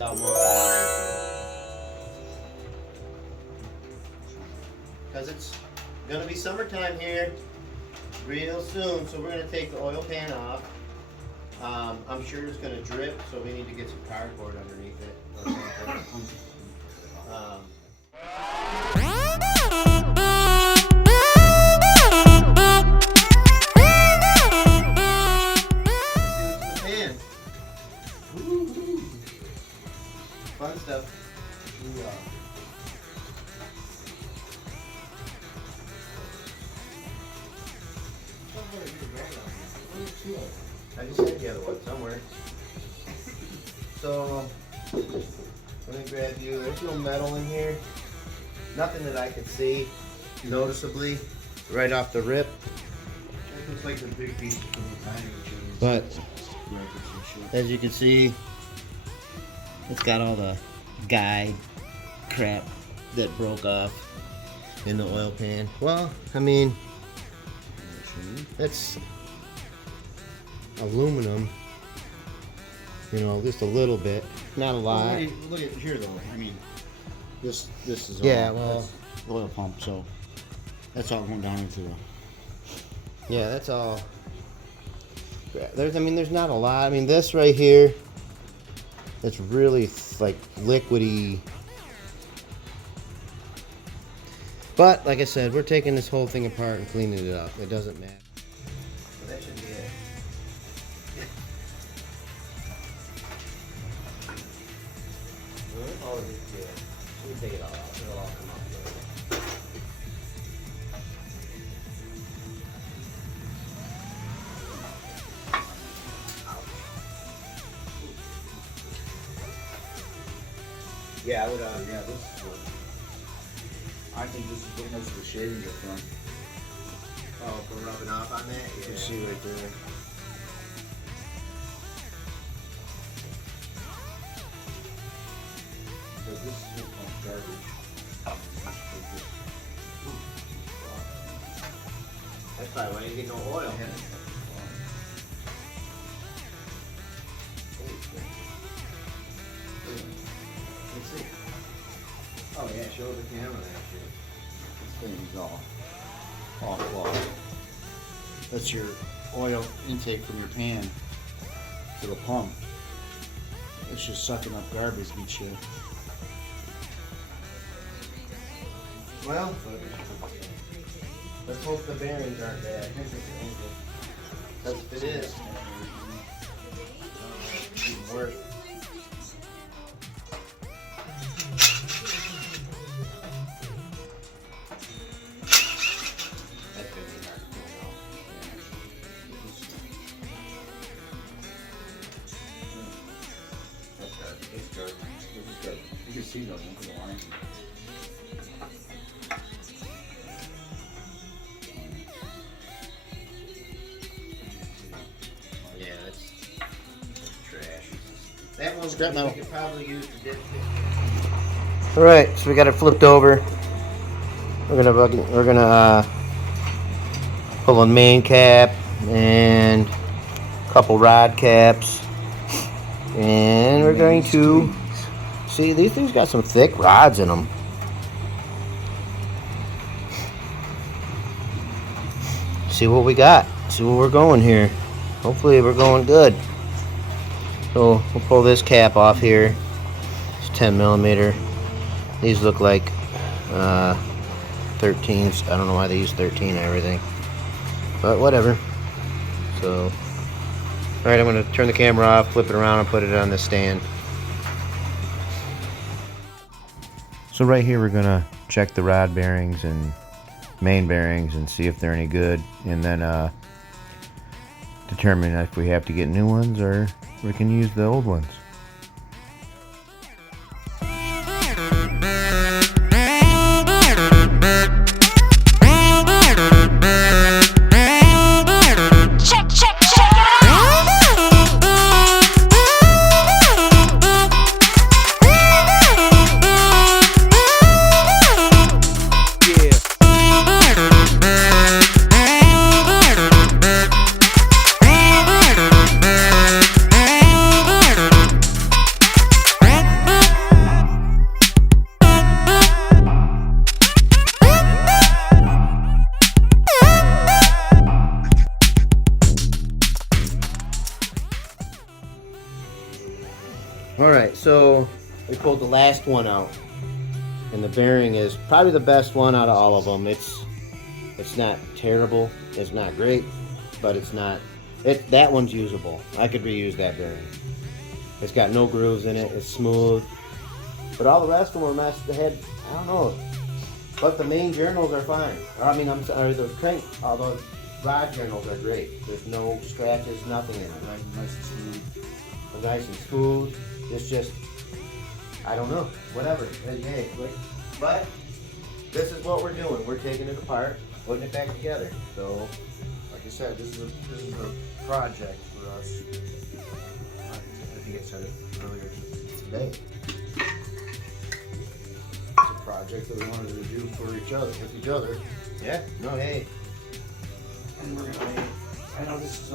Almost water, because it's gonna be summertime here real soon, so we're gonna take the oil pan off. I'm sure it's gonna drip, so we need to get some cardboard underneath it or something. Fun stuff. I just had the other one somewhere. So, let me grab you. There's no metal in here. Nothing that I could see noticeably right off the rip. It looks like the big piece from the tiny machines. But, as you can see, it's got all the guide crap that broke off in the oil pan. Well, I mean, that's aluminum, you know, just a little bit, not a lot. Well, look at here though. I mean, this is Yeah, all, well, that's oil pump, so that's all going down into the. yeah, that's all. There's not a lot. I mean, this right here, it's really like liquidy. But like I said, we're taking this whole thing apart and cleaning it up. It doesn't matter. So that should be it. Oh, yeah. We can take it all out. It'll all come out. Yeah, I would. Yeah, this is what. I think this is what most of the shavings are from. Oh, for rubbing off on that. You Yeah. can see right there. So this is what garbage. That's probably why you get no oil. Let's see. Oh yeah, show the camera that shit. This thing is all clogged. That's your oil intake from your pan to the pump. It's just sucking up garbage and shit. Well, let's hope the bearings aren't bad. Because if it is, it's even worse. That's gonna be hard to pull off. That's garbage. It's garbage. This is garbage. You can see those into the line. Yeah, that's trash. That one's Scrap metal. we could probably use to dip. All right, so we got it flipped over. We're gonna pull a main cap and a couple rod caps, and we're going to see these things got some thick rods in them. See what we got. See where we're going here. Hopefully we're going good. So we'll pull this cap off here. It's 10 millimeter. These look like 13s. I don't know why they use 13 and everything, but whatever. So, all right, I'm gonna turn the camera off, flip it around, and put it on the stand. So right here we're gonna check the rod bearings and main bearings and see if they're any good, and then determine if we have to get new ones or we can use the old ones. Alright, so we pulled the last one out. And the bearing is probably the best one out of all of them. It's not terrible. It's not great. But it's not... that one's usable. I could reuse that bearing. It's got no grooves in it. It's smooth. But all the rest of them are messed. They had... I don't know. But the main journals are fine. I'm sorry, the crank... All the rod journals are great. There's no scratches, nothing in it. Nice and smooth. They're nice and smooth. It's just... I don't know. Whatever. Hey, but this is what we're doing. We're taking it apart, putting it back together. So, Like I said, this is a project for us. I think I said it earlier today. It's a project that we wanted to do for each other, with each other. yeah. No, hey. And we're gonna, I know this is,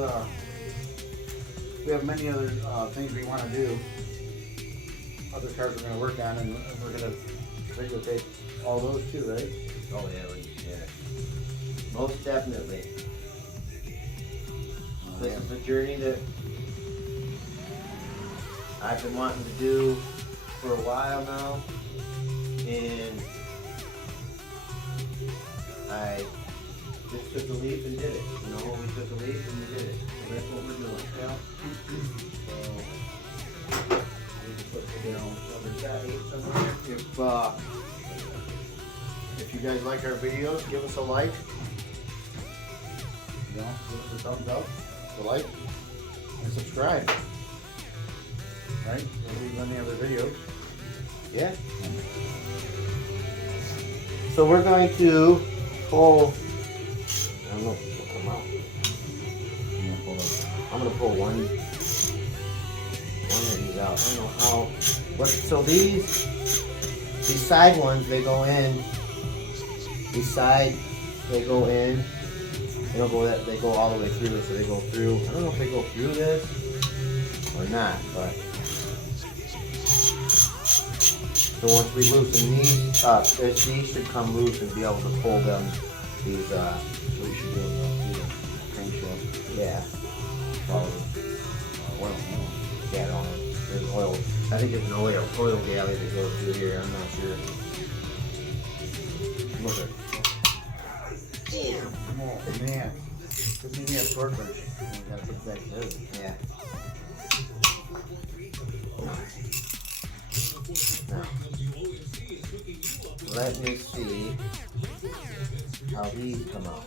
we have many other things we want to do. Other cars we're going to work on, and we're going to videotape all those too, right? Oh, yeah. Most definitely. This is a journey that I've been wanting to do for a while now, and I just took a leap and did it. You know, we took a leap and we did it. So that's what we're doing. Yeah. So, we can put, you know, rubber tape somewhere. If you guys like our videos, give us a like. You know, give us a thumbs up, a like, and subscribe. Right? If we have any other videos. Yeah. So we're going to pull. I don't know if it'll come out. I'm gonna pull one of these out. I don't know how. So these side ones, they go in. These side, they go in. They don't go that. They go all the way through. So they go through. I don't know if they go through this or not, but. So once we loosen these up, these should come loose and be able to pull them. These So you should be able to do the crankshaft. yeah. Probably. Oil. Yeah, no, there's oil. I think there's an oil galley that goes through here. I'm not sure. Look at. Damn. Oh man. Because we have torque wrench. We gotta put that together. Yeah. Now, let me see how these come out.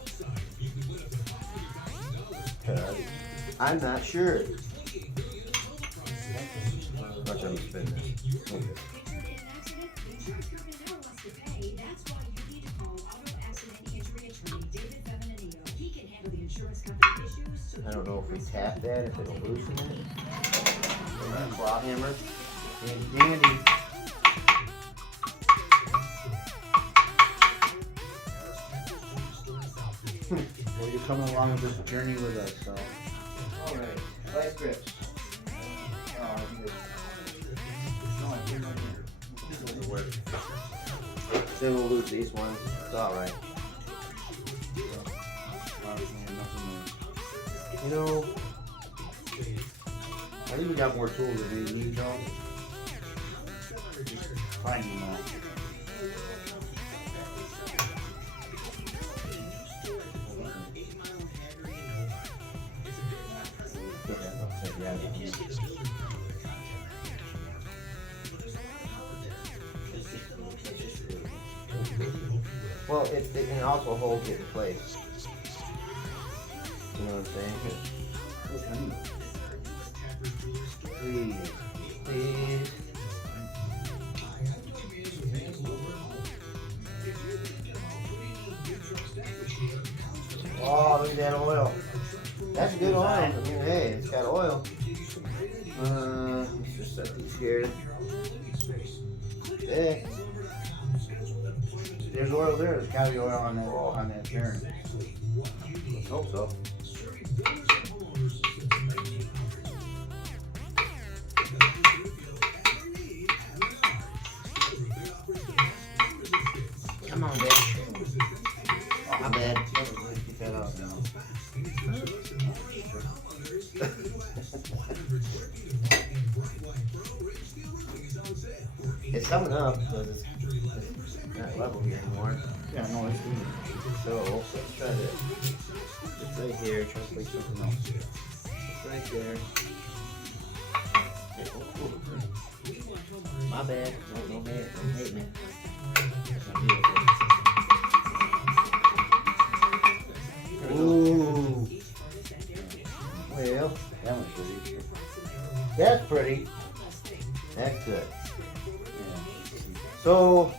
I'm not sure. Watch how I'm spinning this. Okay. I don't know if we tap that, if it'll loosen it. Claw hammer. Dandy dandy. Well, you're coming along with this journey with us, so. Alright, vice grips. Then we'll lose these ones. It's alright. You know, I think we got more tools than we need, Joe. Finding them out. well, it can also hold it in place. You know what I'm saying? Please, please. Oh, look at that oil. That's good oil. I mean, hey, it's got oil. Let's just set these here. Hey. There's oil there. There's gotta be oil on that bearing. Let's hope so. Come on, bitch. Oh, my bad. Keep that out now. It's coming up because it's not level here anymore. Yeah, no, it's good. So let's try this. It's right here. Try to place something else. It's right there. Okay, oh. My bad. No hate. Don't hate me. That's not beautiful. Ooh. Well, That one's pretty. that's pretty. That's good. Yeah. So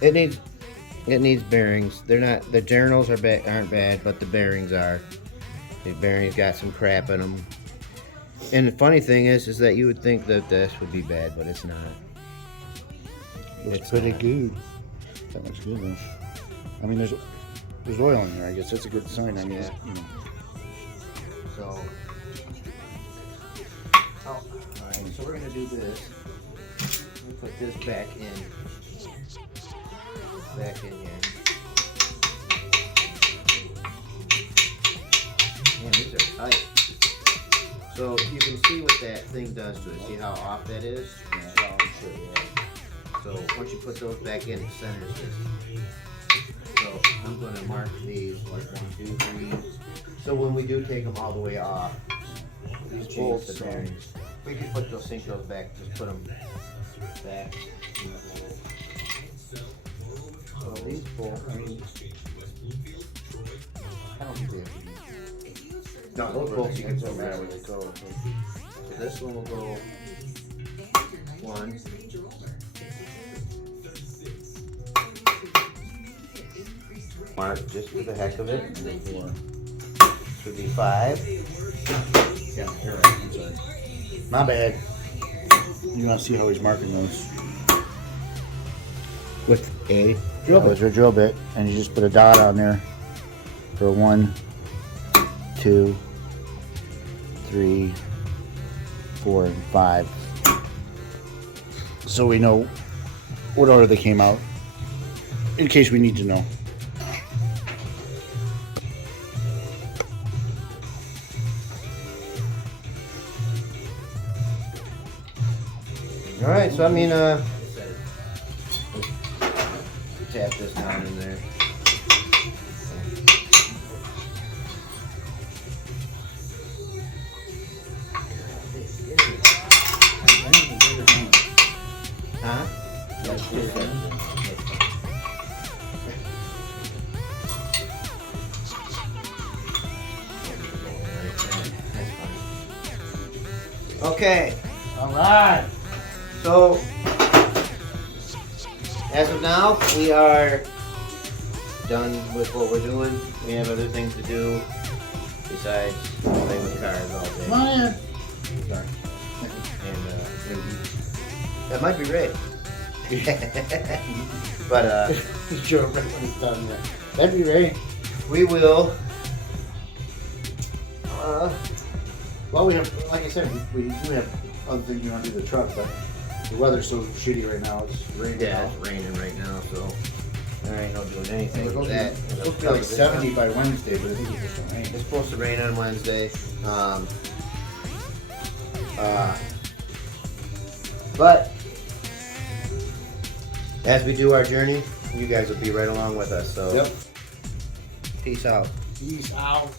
it needs bearings. They're not, the journals aren't bad, but the bearings are. The bearings got some crap in them. And the funny thing is that you would think that this would be bad, but it's not. Looks It's pretty not. good. That looks good though. I mean, there's oil in there. I guess that's a good sign. I mean, Yeah. you know. So, all right. So we're gonna do this. We'll put this back in here. Man, these are tight. So you can see what that thing does to it. See how off that is? Yeah, I'm sure, yeah. So once you put those back in, it centers this. So I'm going to mark these like 1, 2, 3. So when we do take them all the way off, these bolts, the bearings, we can put those, sink those back. Just put them back. So these bolts, I mean, I don't think they have to be. no, those bolts you can put Doesn't matter right where where they go. So this one will go 1. Mark just for the heck of it. And then 4. This would be 5. Yeah, you're right. I'm sorry. My bad. You want to see how he's marking those? With a Drill bit. With a drill bit, and you just put a dot on there for 1, 2, 3, 4, and 5. So we know what order they came out, in case we need to know. All right, so I mean, tap this down in there. Huh? That's okay. All right. So, as of now, we are done with what we're doing. We have other things to do besides play with cars all day. Come on in. Sorry. And that might be Ray. But Sure, right when it's done there. That'd be Ray. we will. Well, we have, like I said, we do have other things we want to do to the truck, but the weather's so shitty right now. It's raining. Yeah, now. it's raining right now, so there ain't no doing anything It's with that. supposed to be like 70 by Wednesday, but I think it's just gonna rain. It's supposed to rain on Wednesday. But as we do our journey, you guys will be right along with us. So Yep. peace out. Peace out.